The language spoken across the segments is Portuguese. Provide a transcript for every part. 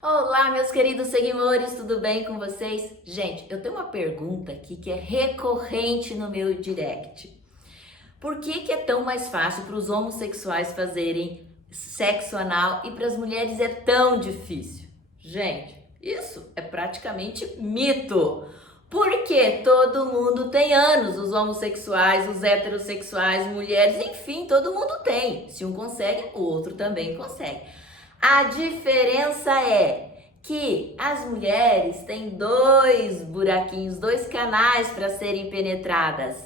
Olá, meus queridos seguidores, tudo bem com vocês? Gente, eu tenho uma pergunta aqui que é recorrente no meu direct. Por que é tão mais fácil para os homossexuais fazerem sexo anal e para as mulheres é tão difícil? Gente, isso é praticamente mito. Porque todo mundo tem ânus, os homossexuais, os heterossexuais, mulheres, enfim, todo mundo tem. Se um consegue, o outro também consegue. A diferença é que as mulheres têm dois buraquinhos, dois canais para serem penetradas.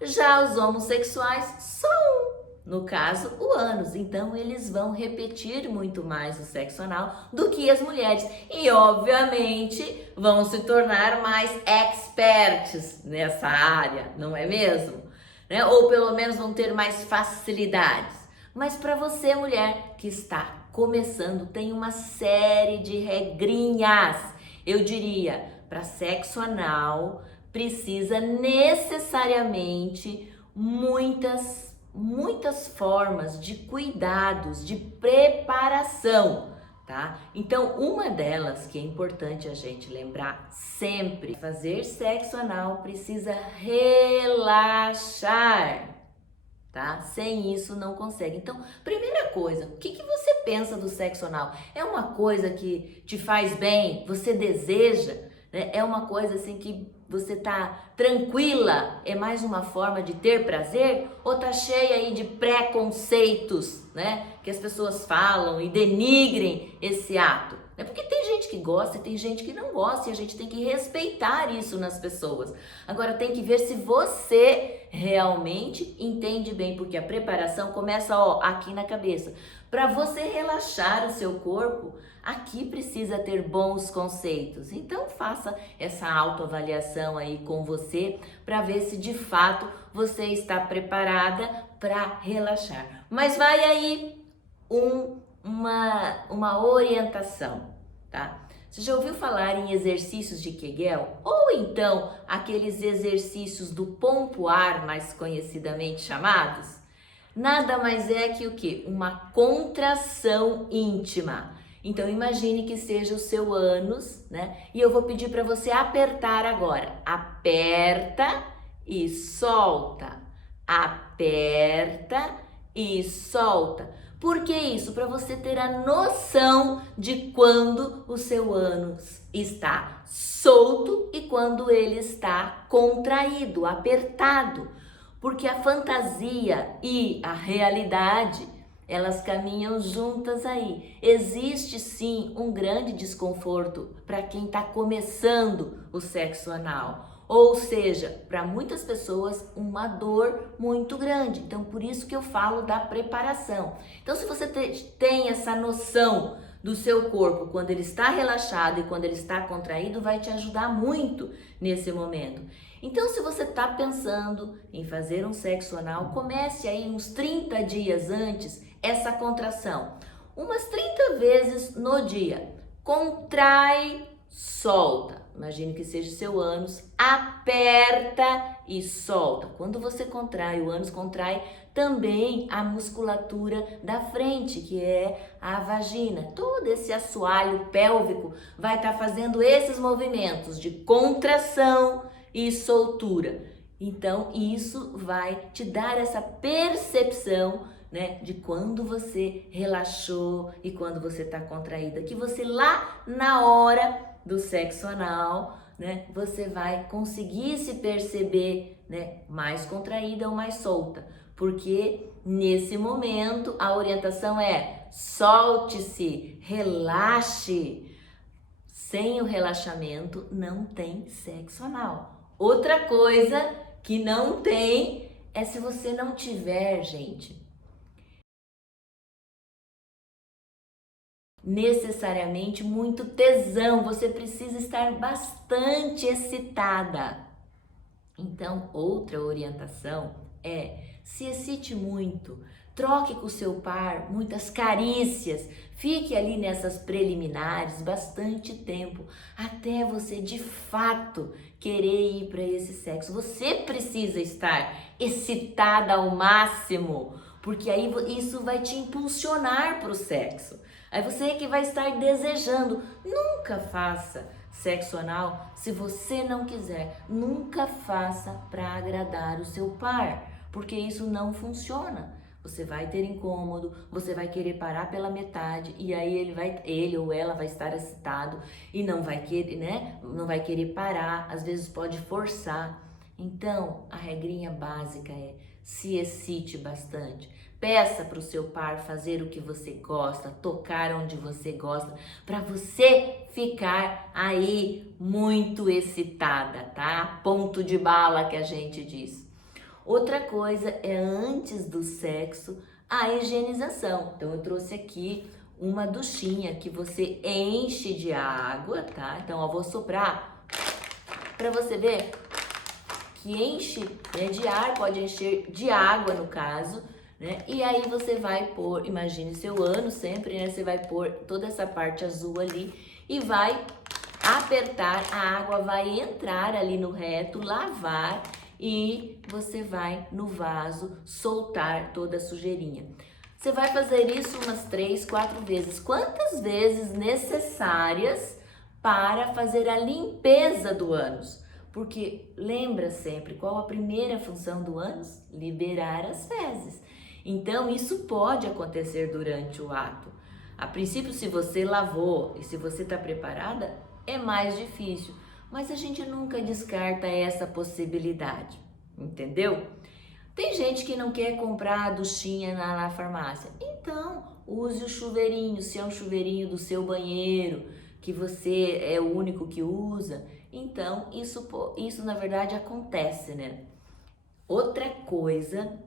Já os homossexuais só um, no caso, o ânus. Então eles vão repetir muito mais o sexo anal do que as mulheres. E obviamente vão se tornar mais experts nessa área, não é mesmo? Né? Ou pelo menos vão ter mais facilidades. Mas para você, mulher que está começando, tem uma série de regrinhas. Eu diria, para sexo anal, precisa necessariamente muitas formas de cuidados, de preparação, tá? Então, uma delas que é importante a gente lembrar sempre, fazer sexo anal precisa relaxar. Tá? Sem isso não consegue. Então, primeira coisa, o que você pensa do sexo anal? É uma coisa que te faz bem? Você deseja? Né? É uma coisa assim que você tá tranquila? É mais uma forma de ter prazer? Ou tá cheia aí de preconceitos, né? Que as pessoas falam e denigrem esse ato? É porque tem gente que gosta e tem gente que não gosta e a gente tem que respeitar isso nas pessoas. Agora tem que ver se você realmente entende bem, porque a preparação começa aqui na cabeça. Para você relaxar o seu corpo, aqui precisa ter bons conceitos. Então faça essa autoavaliação aí com você para ver se de fato você está preparada para relaxar. Mas vai aí uma orientação, tá? Você já ouviu falar em exercícios de Kegel? Ou então aqueles exercícios do pompoar, mais conhecidamente chamados? Nada mais é que o quê? Uma contração íntima. Então imagine que seja o seu ânus, né? E eu vou pedir para você apertar agora. Aperta e solta. Aperta e solta. Por que isso? Para você ter a noção de quando o seu ânus está solto e quando ele está contraído, apertado. Porque a fantasia e a realidade, elas caminham juntas aí. Existe sim um grande desconforto para quem está começando o sexo anal. Ou seja, para muitas pessoas, uma dor muito grande. Então, por isso que eu falo da preparação. Então, se você tem essa noção do seu corpo quando ele está relaxado e quando ele está contraído, vai te ajudar muito nesse momento. Então, se você está pensando em fazer um sexo anal, comece aí uns 30 dias antes essa contração. Umas 30 vezes no dia. Contrai, solta. Imagine que seja seu ânus, aperta e solta. Quando você contrai, o ânus contrai também a musculatura da frente, que é a vagina. Todo esse assoalho pélvico vai estar fazendo esses movimentos de contração e soltura. Então, isso vai te dar essa percepção, né, de quando você relaxou e quando você está contraída, que você lá na hora do sexo anal, né, você vai conseguir se perceber, né, mais contraída ou mais solta, porque nesse momento a orientação é solte-se, relaxe. Sem o relaxamento não tem sexo anal. Outra coisa que não tem é se você não tiver, gente, necessariamente muito tesão, você precisa estar bastante excitada. Então, outra orientação é: se excite muito, troque com o seu par muitas carícias, fique ali nessas preliminares bastante tempo, até você de fato querer ir para esse sexo. Você precisa estar excitada ao máximo, porque aí isso vai te impulsionar para o sexo. Aí você que vai estar desejando. Nunca faça sexo anal se você não quiser. Nunca faça para agradar o seu par, porque isso não funciona. Você vai ter incômodo, você vai querer parar pela metade e aí ele ou ela vai estar excitado e não vai querer, né? Não vai querer parar, às vezes pode forçar. Então, a regrinha básica é: se excite bastante. Peça para o seu par fazer o que você gosta, tocar onde você gosta, para você ficar aí muito excitada, tá? Ponto de bala que a gente diz. Outra coisa é, antes do sexo, a higienização. Então eu trouxe aqui uma duchinha que você enche de água, tá? Então eu vou soprar para você ver que enche, né, de ar, pode encher de água no caso, né? E aí você vai pôr, imagine seu ânus sempre, né? Você vai pôr toda essa parte azul ali e vai apertar, a água vai entrar ali no reto, lavar e você vai no vaso soltar toda a sujeirinha. Você vai fazer isso umas 3, 4 vezes, quantas vezes necessárias para fazer a limpeza do ânus. Porque lembra sempre, qual a primeira função do ânus? Liberar as fezes. Então isso pode acontecer durante o ato. A princípio, se você lavou e se você está preparada, é mais difícil. Mas a gente nunca descarta essa possibilidade, entendeu? Tem gente que não quer comprar a duchinha na farmácia. Então, use o chuveirinho, se é um chuveirinho do seu banheiro, que você é o único que usa. Então, isso na verdade acontece, né? Outra coisa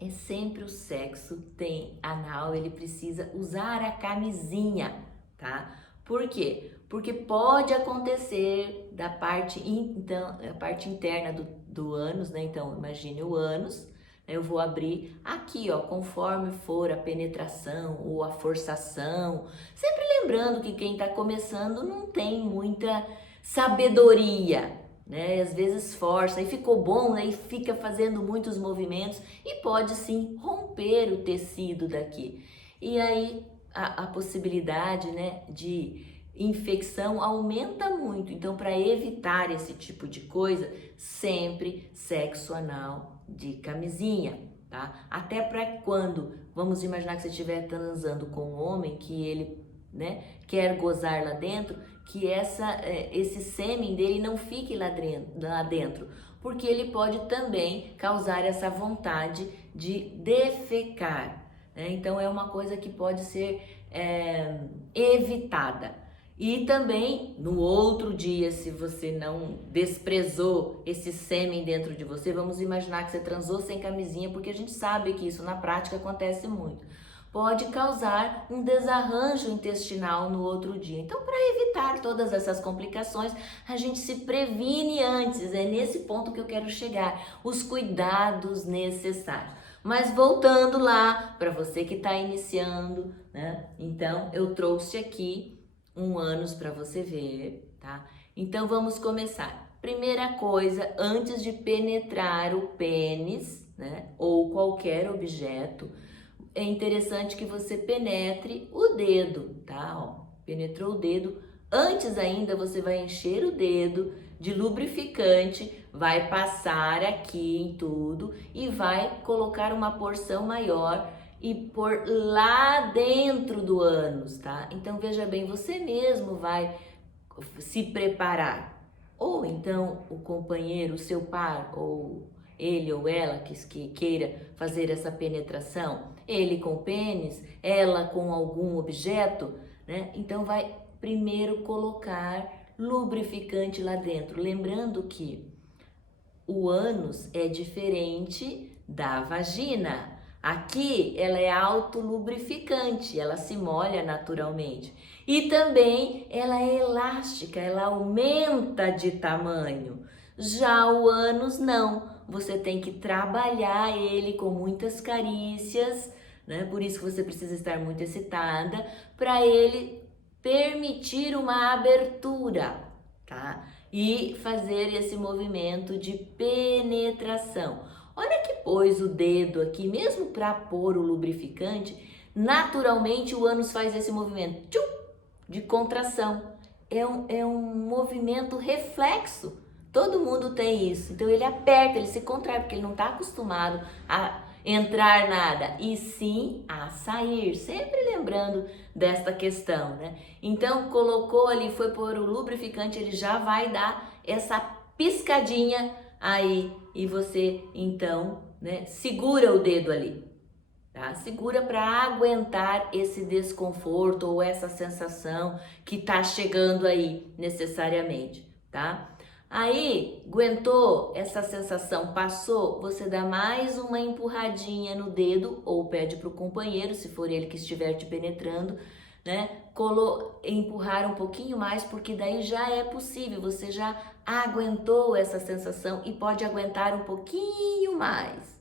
é sempre o sexo tem anal, ele precisa usar a camisinha, tá? Por quê? Porque pode acontecer da parte, então, a parte interna do ânus, né? Então, imagine o ânus, né? Eu vou abrir aqui, ó, conforme for a penetração ou a forçação. Sempre lembrando que quem tá começando não tem muita sabedoria, né? Às vezes força e ficou bom, né? E fica fazendo muitos movimentos e pode sim romper o tecido daqui. E aí a possibilidade, né, de infecção aumenta muito. Então, para evitar esse tipo de coisa, sempre sexo anal de camisinha, tá? Até para quando, vamos imaginar que você estiver transando com um homem que ele, né, quer gozar lá dentro, que esse sêmen dele não fique lá dentro, porque ele pode também causar essa vontade de defecar, né? Então é uma coisa que pode ser evitada. E também no outro dia, se você não desprezou esse sêmen dentro de você, vamos imaginar que você transou sem camisinha, porque a gente sabe que isso na prática acontece muito. Pode causar um desarranjo intestinal no outro dia. Então, para evitar todas essas complicações, a gente se previne antes. É nesse ponto que eu quero chegar. Os cuidados necessários. Mas voltando lá, para você que está iniciando, né? Então, eu trouxe aqui um ânus para você ver, tá? Então, vamos começar. Primeira coisa, antes de penetrar o pênis, né? Ou qualquer objeto, é interessante que você penetre o dedo, tá? Ó, penetrou o dedo. Antes ainda, você vai encher o dedo de lubrificante, vai passar aqui em tudo e vai colocar uma porção maior e pôr lá dentro do ânus, tá? Então, veja bem, você mesmo vai se preparar. Ou então, o companheiro, o seu par, ou ele ou ela que queira fazer essa penetração, ele com o pênis, ela com algum objeto, né? Então vai primeiro colocar lubrificante lá dentro, lembrando que o ânus é diferente da vagina. Aqui ela é autolubrificante, ela se molha naturalmente. E também ela é elástica, ela aumenta de tamanho. Já o ânus não, você tem que trabalhar ele com muitas carícias, né? Por isso que você precisa estar muito excitada, para ele permitir uma abertura, tá? E fazer esse movimento de penetração. Olha que pôs o dedo aqui, mesmo para pôr o lubrificante, naturalmente o ânus faz esse movimento tchum, de contração. É um movimento reflexo. Todo mundo tem isso. Então ele aperta, ele se contrai, porque ele não está acostumado a entrar nada, e sim a sair. Sempre lembrando desta questão, né? Então colocou ali, foi pôr o lubrificante, ele já vai dar essa piscadinha aí. E você então, né, segura o dedo ali. Tá? Segura para aguentar esse desconforto ou essa sensação que tá chegando aí necessariamente, tá? Aí, aguentou essa sensação, passou, você dá mais uma empurradinha no dedo ou pede para o companheiro, se for ele que estiver te penetrando, né? Empurrar um pouquinho mais, porque daí já é possível, você já aguentou essa sensação e pode aguentar um pouquinho mais.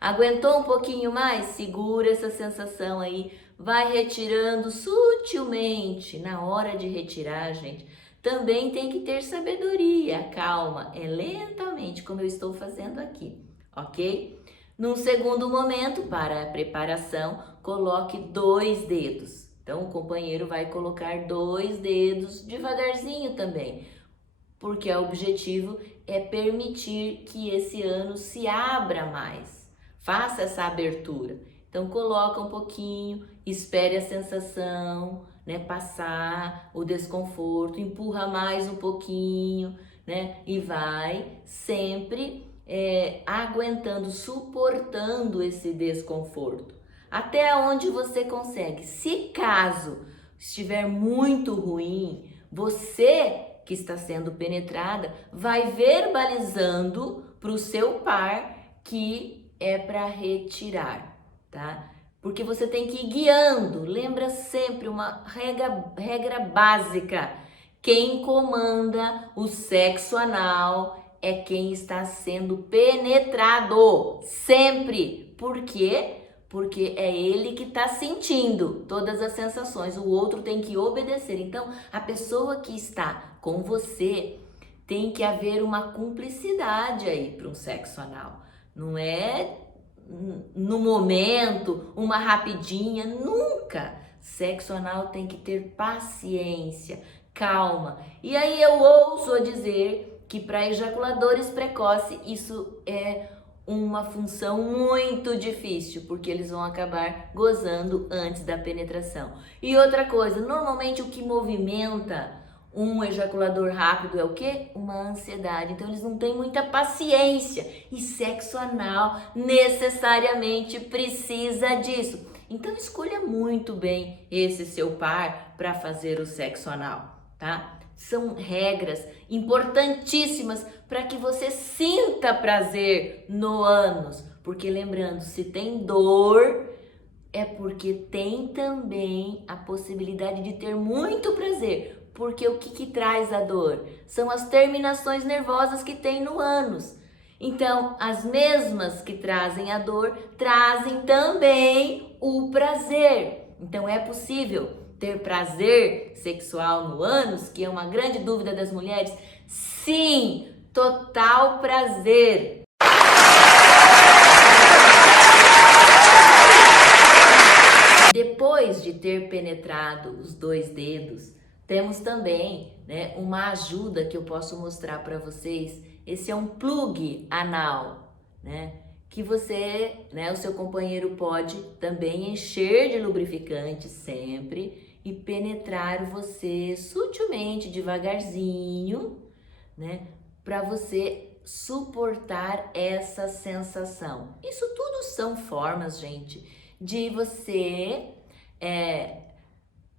Aguentou um pouquinho mais? Segura essa sensação aí, vai retirando sutilmente. Na hora de retirar, gente, também tem que ter sabedoria, calma, é lentamente, como eu estou fazendo aqui, ok? Num segundo momento, para a preparação, coloque 2 dedos. Então, o companheiro vai colocar 2 dedos devagarzinho também, porque o objetivo é permitir que esse ânus se abra mais. Faça essa abertura. Então coloca um pouquinho, espere a sensação, né, passar o desconforto, empurra mais um pouquinho, né, e vai sempre aguentando, suportando esse desconforto, até onde você consegue. Se caso estiver muito ruim, você que está sendo penetrada vai verbalizando para o seu par que é para retirar, tá? Porque você tem que ir guiando. Lembra sempre uma regra básica: quem comanda o sexo anal é quem está sendo penetrado, sempre. Por quê? Porque é ele que está sentindo todas as sensações, o outro tem que obedecer. Então, a pessoa que está com você tem que haver uma cumplicidade aí para um sexo anal. Não é no momento, uma rapidinha, nunca. Sexo anal tem que ter paciência, calma. E aí eu ouso dizer que para ejaculadores precoces isso é uma função muito difícil, porque eles vão acabar gozando antes da penetração. E outra coisa, normalmente o que movimenta um ejaculador rápido é o quê? Uma ansiedade. Então eles não têm muita paciência. E sexo anal necessariamente precisa disso. Então escolha muito bem esse seu par para fazer o sexo anal, tá? São regras importantíssimas para que você sinta prazer no ânus. Porque lembrando, se tem dor, é porque tem também a possibilidade de ter muito prazer. Porque o que traz a dor? São as terminações nervosas que tem no ânus. Então, as mesmas que trazem a dor, trazem também o prazer. Então, é possível ter prazer sexual no ânus, que é uma grande dúvida das mulheres? Sim, total prazer. Depois de ter penetrado os 2 dedos, temos também, né, uma ajuda que eu posso mostrar para vocês. Esse é um plug anal, né, que você, né, o seu companheiro pode também encher de lubrificante sempre e penetrar você sutilmente, devagarzinho, né, para você suportar essa sensação. Isso tudo são formas, gente, de você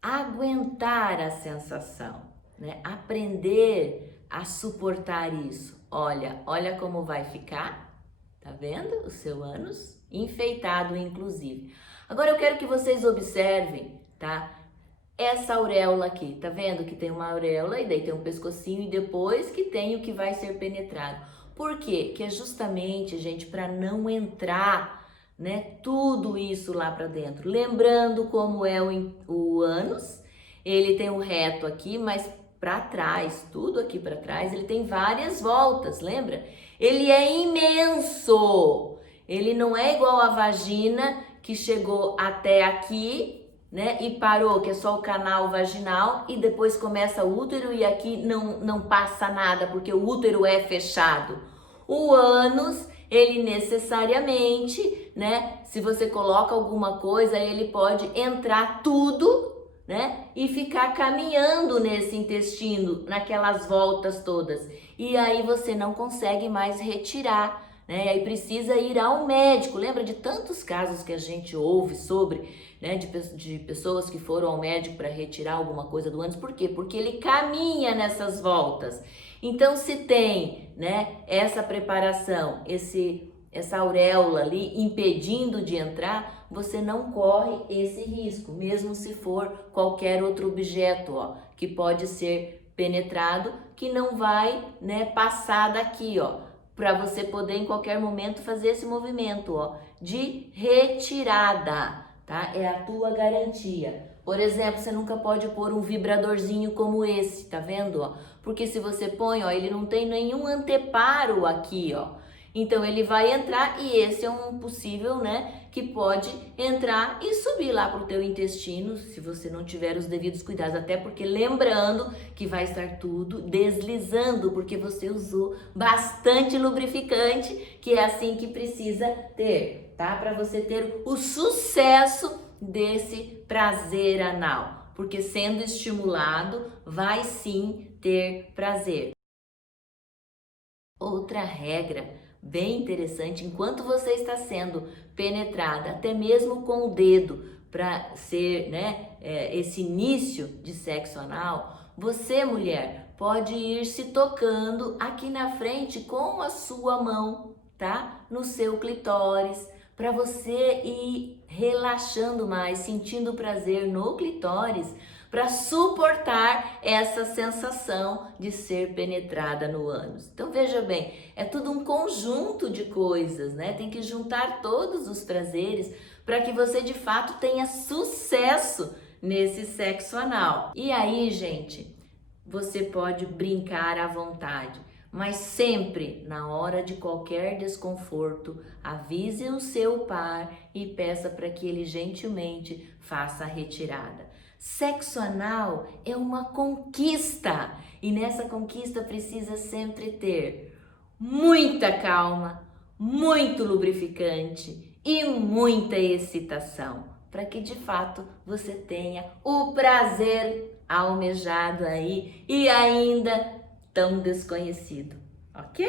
aguentar a sensação, né? Aprender a suportar isso. Olha como vai ficar, tá vendo? O seu ânus enfeitado, inclusive. Agora eu quero que vocês observem, tá? Essa auréola aqui, tá vendo que tem uma auréola e daí tem um pescocinho e depois que tem o que vai ser penetrado. Por quê? Que é justamente, gente, para não entrar, né, tudo isso lá para dentro. Lembrando como é o ânus, ele tem um reto aqui, mas para trás, tudo aqui para trás, ele tem várias voltas, lembra? Ele é imenso. Ele não é igual à vagina que chegou até aqui, né, e parou, que é só o canal vaginal, e depois começa o útero e aqui não passa nada, porque o útero é fechado. O ânus, ele necessariamente, né, se você coloca alguma coisa, ele pode entrar tudo, né, e ficar caminhando nesse intestino, naquelas voltas todas. E aí você não consegue mais retirar, né? E aí precisa ir ao médico. Lembra de tantos casos que a gente ouve sobre, né, de pessoas que foram ao médico para retirar alguma coisa do ânus? Por quê? Porque ele caminha nessas voltas. Então, se tem, né, essa preparação, essa auréola ali impedindo de entrar, você não corre esse risco, mesmo se for qualquer outro objeto, ó, que pode ser penetrado, que não vai, né, passar daqui, ó, para você poder em qualquer momento fazer esse movimento, ó, de retirada, tá? É a tua garantia. Por exemplo, você nunca pode pôr um vibradorzinho como esse, tá vendo, ó? Porque se você põe, ó, ele não tem nenhum anteparo aqui, ó. Então ele vai entrar e esse é um possível, né, que pode entrar e subir lá pro teu intestino, se você não tiver os devidos cuidados, até porque lembrando que vai estar tudo deslizando, porque você usou bastante lubrificante, que é assim que precisa ter, tá? Para você ter o sucesso desse prazer anal, porque sendo estimulado, vai sim ter prazer. Outra regra bem interessante, enquanto você está sendo penetrada, até mesmo com o dedo, para ser, né, esse início de sexo anal, você, mulher, pode ir se tocando aqui na frente com a sua mão, tá? No seu clitóris, para você ir relaxando mais, sentindo prazer no clitóris, para suportar essa sensação de ser penetrada no ânus. Então veja bem, é tudo um conjunto de coisas, né? Tem que juntar todos os prazeres para que você de fato tenha sucesso nesse sexo anal. E aí, gente, você pode brincar à vontade, mas sempre, na hora de qualquer desconforto, avise o seu par e peça para que ele gentilmente faça a retirada. Sexo anal é uma conquista e nessa conquista precisa sempre ter muita calma, muito lubrificante e muita excitação, para que de fato você tenha o prazer almejado aí e ainda tão desconhecido, ok?